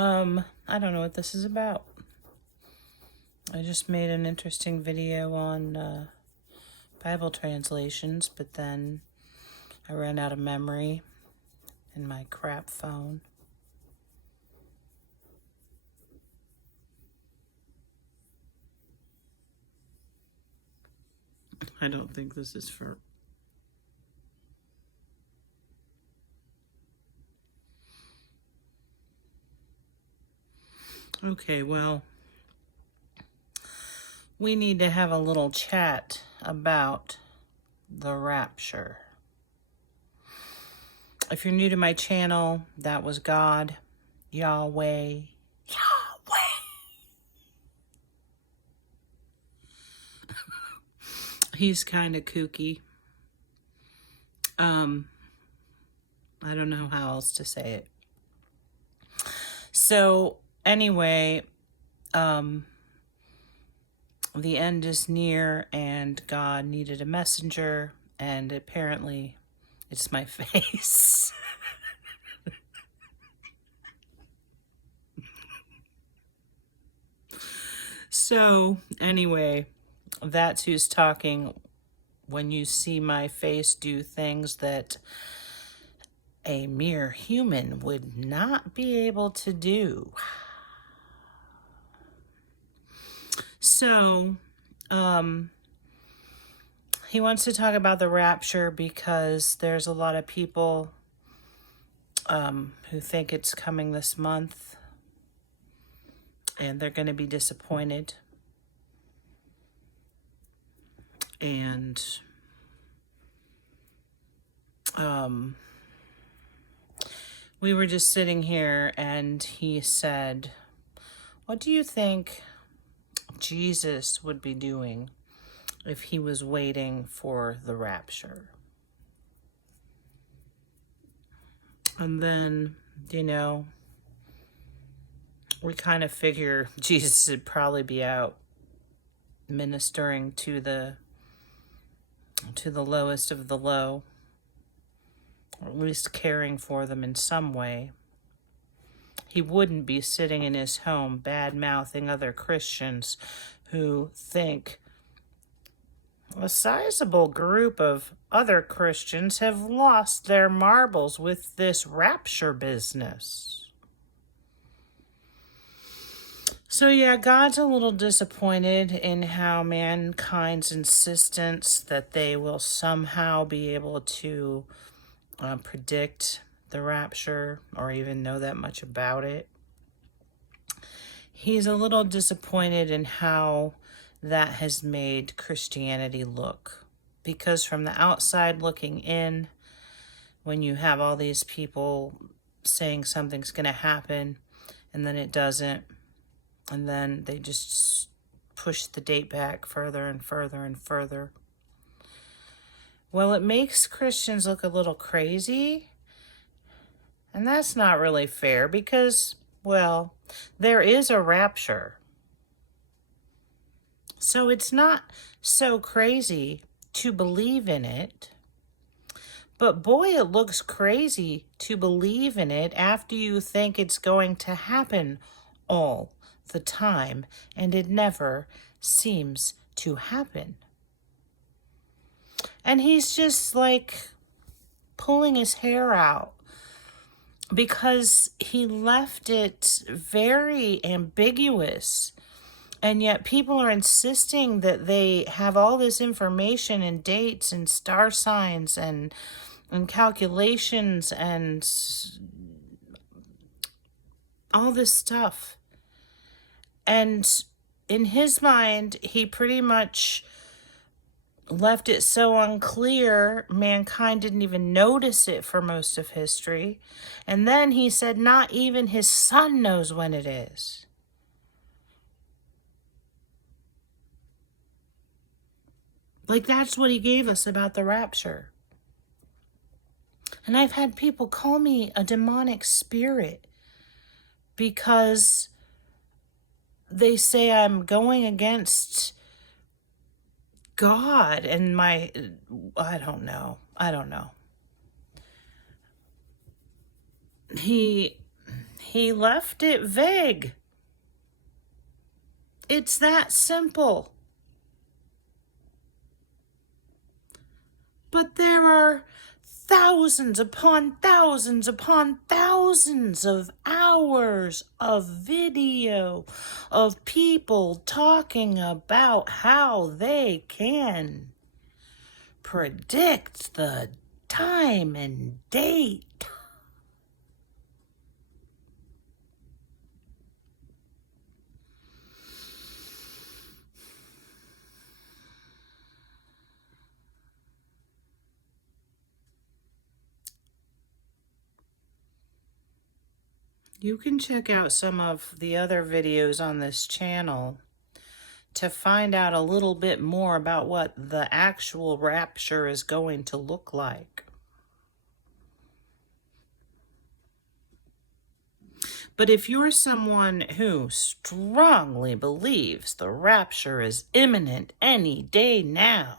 I don't know what this is about. I just made an interesting video on Bible translations, but then I ran out of memory in my crap phone. I don't think this is for... Okay, well, we need to have a little chat about the rapture. If you're new to my channel, that was God, Yahweh. He's kind of kooky. I don't know how else to say it. So anyway, the end is near and God needed a messenger, and apparently it's my face. So anyway, that's who's talking when you see my face do things that a mere human would not be able to do. So, he wants to talk about the rapture because there's a lot of people who think it's coming this month, and they're going to be disappointed. And we were just sitting here and he said, what do you think Jesus would be doing if he was waiting for the rapture? And then, you know, we kind of figure Jesus would probably be out ministering to the lowest of the low, or at least caring for them in some way. He wouldn't be sitting in his home bad-mouthing other Christians who think a sizable group of other Christians have lost their marbles with this rapture business. So yeah, God's a little disappointed in how mankind's insistence that they will somehow be able to predict the rapture or even know that much about it. He's a little disappointed in how that has made Christianity look. Because from the outside looking in, when you have all these people saying something's going to happen and then it doesn't, and then they just push the date back further and further and further. Well, it makes Christians look a little crazy. And that's not really fair because, well, there is a rapture. So it's not so crazy to believe in it. But boy, it looks crazy to believe in it after you think it's going to happen all the time, and it never seems to happen. And he's just like pulling his hair out because he left it very ambiguous, and yet people are insisting that they have all this information and dates and star signs and calculations and all this stuff. And in his mind, he pretty much left it so unclear, mankind didn't even notice it for most of history. And then he said not even his son knows when it is. Like, that's what he gave us about the rapture. And I've had people call me a demonic spirit because they say I'm going against God and I don't know. He He left it vague. It's that simple. But there are thousands upon thousands upon thousands of hours of video of people talking about how they can predict the time and date. You can check out some of the other videos on this channel to find out a little bit more about what the actual rapture is going to look like. But if you're someone who strongly believes the rapture is imminent any day now,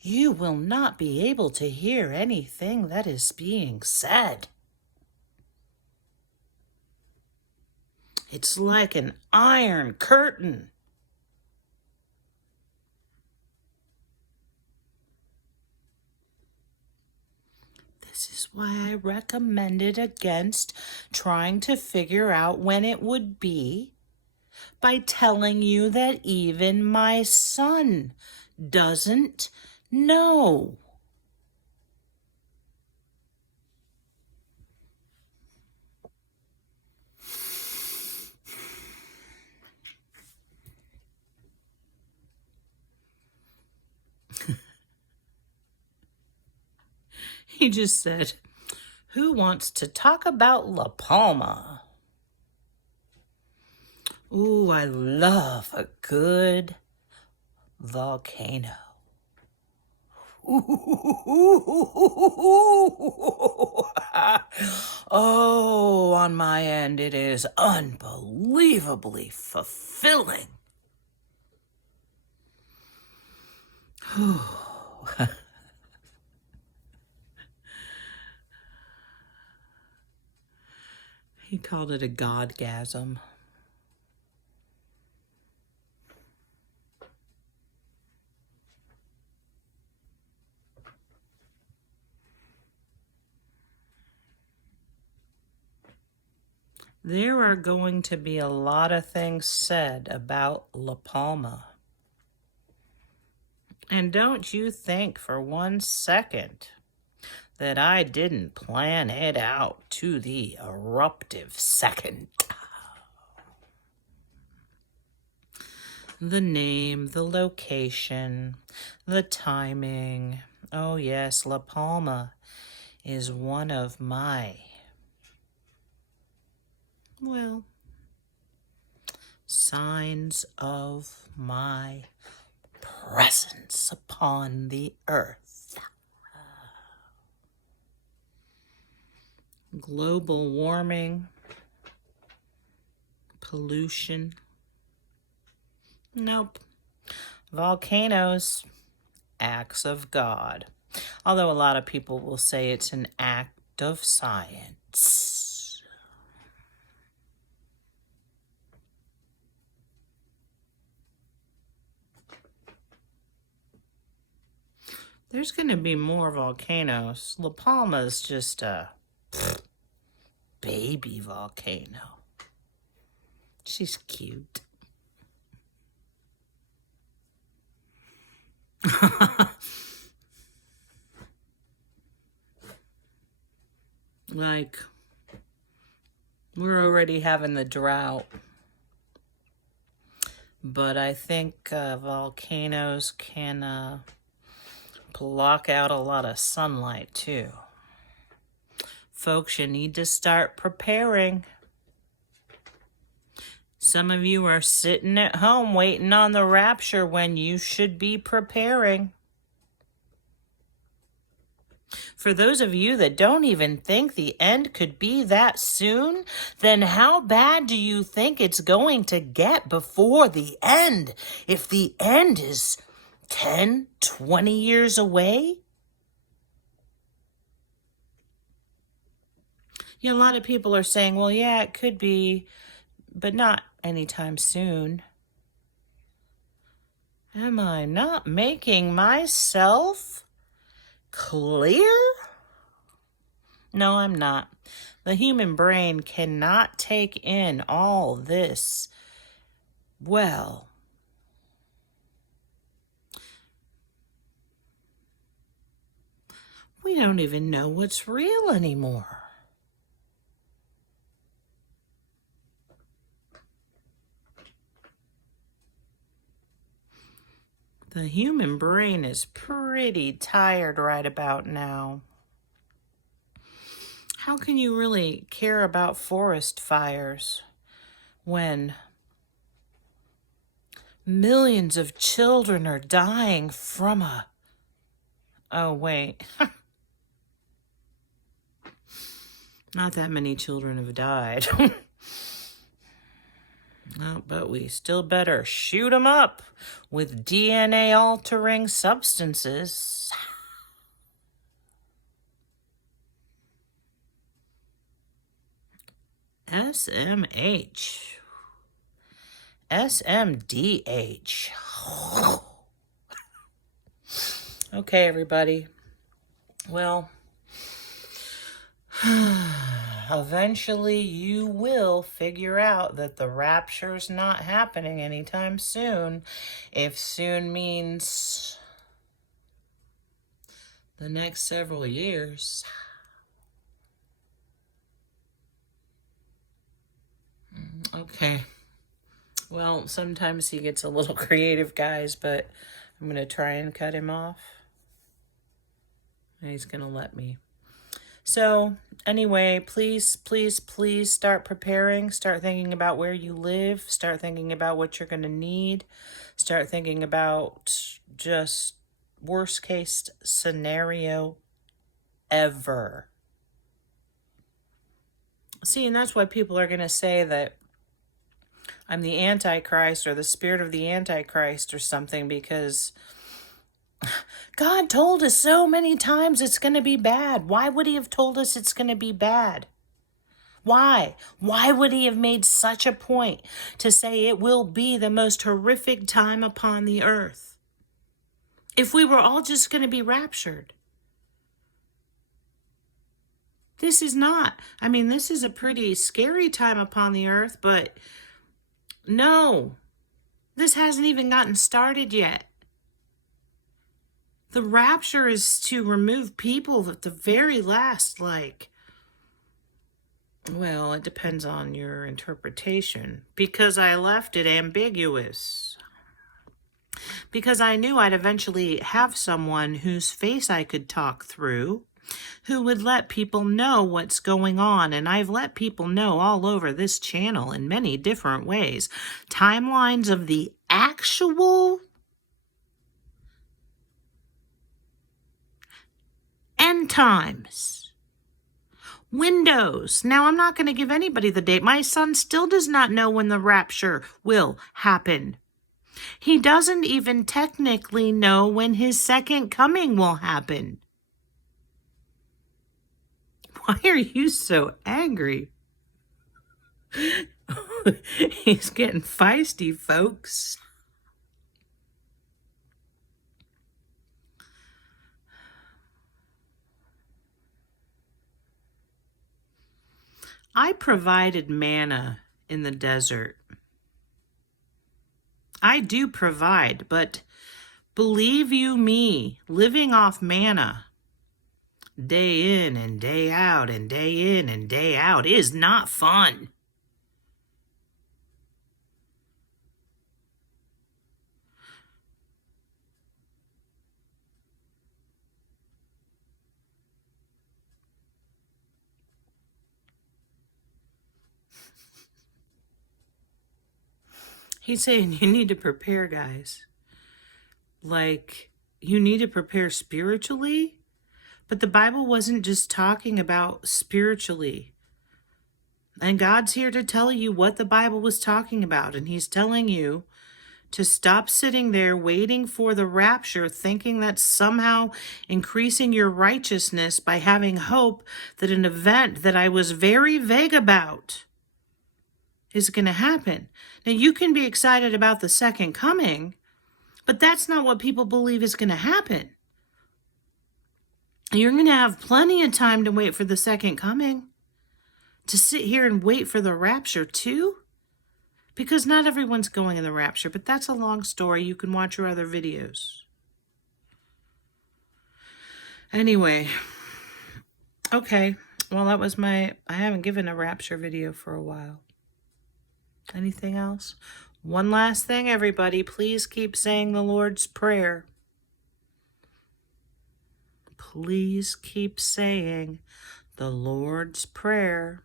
you will not be able to hear anything that is being said. It's like an iron curtain. This is why I recommended against trying to figure out when it would be by telling you that even my son doesn't know. He just said, "Who wants to talk about La Palma?" Ooh, I love a good volcano. Ooh. Oh, on my end, it is unbelievably fulfilling. He called it a godgasm. There are going to be a lot of things said about La Palma. And don't you think for 1 second that I didn't plan it out to the eruptive second. The name, the location, the timing. Oh yes, La Palma is one of my, well, signs of my presence upon the earth. Global warming, pollution. Nope. Volcanoes, acts of God. Although a lot of people will say it's an act of science. There's going to be more volcanoes. La Palma's just a baby volcano. She's cute. Like, we're already having the drought. But I think volcanoes can block out a lot of sunlight too. Folks, you need to start preparing. Some of you are sitting at home waiting on the rapture when you should be preparing. For those of you that don't even think the end could be that soon, then how bad do you think it's going to get before the end? If the end is 10, 20 years away? Yeah, a lot of people are saying, well, yeah, it could be, but not anytime soon. Am I not making myself clear? No, I'm not. The human brain cannot take in all this. Well, we don't even know what's real anymore. The human brain is pretty tired right about now. How can you really care about forest fires when millions of children are dying from a... Oh, wait. Not that many children have died. No, but we still better shoot them up with DNA altering substances. SMH. SMDH. Okay, everybody. Well, eventually you will figure out that the rapture's not happening anytime soon. If soon means the next several years. Okay. Well, sometimes he gets a little creative, guys, but I'm going to try and cut him off. And he's going to let me. So, anyway, please, please, please start preparing. Start thinking about where you live. Start thinking about what you're going to need. Start thinking about just worst case scenario ever. See, and that's why people are going to say that I'm the Antichrist or the spirit of the Antichrist or something, because God told us so many times it's going to be bad. Why would he have told us it's going to be bad? Why? Why would he have made such a point to say it will be the most horrific time upon the earth if we were all just going to be raptured? This is not. I mean, this is a pretty scary time upon the earth, but no, this hasn't even gotten started yet. The rapture is to remove people at the very last, well, it depends on your interpretation, because I left it ambiguous. Because I knew I'd eventually have someone whose face I could talk through, who would let people know what's going on. And I've let people know all over this channel in many different ways. Timelines of the actual end times. Windows. Now, I'm not going to give anybody the date. My son still does not know when the rapture will happen. He doesn't even technically know when his second coming will happen. Why are you so angry? He's getting feisty, folks. I provided manna in the desert. I do provide, but believe you me, living off manna day in and day out and day in and day out is not fun. He's saying you need to prepare, guys. You need to prepare spiritually, but the Bible wasn't just talking about spiritually. And God's here to tell you what the Bible was talking about, and he's telling you to stop sitting there waiting for the rapture, thinking that somehow increasing your righteousness by having hope that an event that I was very vague about is going to happen. Now, you can be excited about the second coming, but that's not what people believe is going to happen. You're going to have plenty of time to wait for the second coming. To sit here and wait for the rapture too? Because not everyone's going in the rapture, but that's a long story. You can watch your other videos. Anyway, okay. Well, that was I haven't given a rapture video for a while. Anything else? One last thing, everybody. Please keep saying the Lord's Prayer. Please keep saying the Lord's Prayer.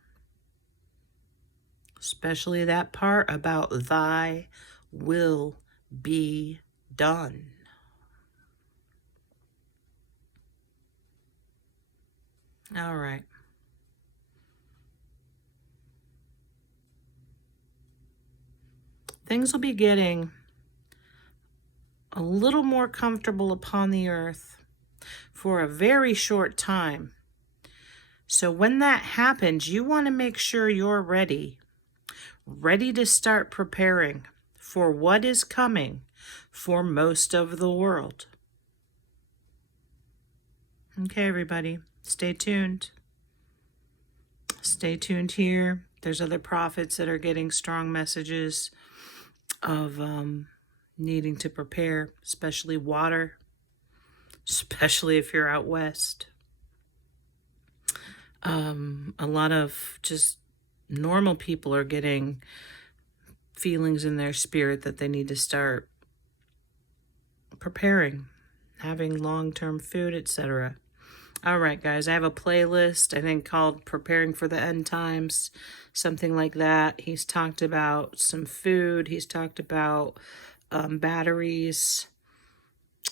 Especially that part about thy will be done. All right. Things will be getting a little more comfortable upon the earth for a very short time. So when that happens, you want to make sure you're ready to start preparing for what is coming for most of the world. Okay, everybody, stay tuned. Stay tuned here. There's other prophets that are getting strong messages of needing to prepare, especially water, especially if you're out west. A lot of just normal people are getting feelings in their spirit that they need to start preparing, having long-term food, etc. All right, guys, I have a playlist, I think, called Preparing for the End Times, something like that. He's talked about some food. He's talked about batteries.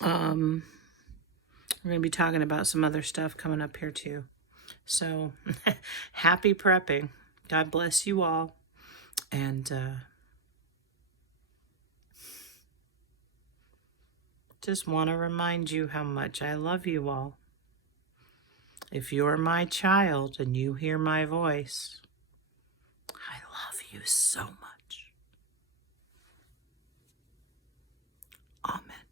We're going to be talking about some other stuff coming up here, too. So, happy prepping. God bless you all. And just want to remind you how much I love you all. If you're my child and you hear my voice, I love you so much. Amen.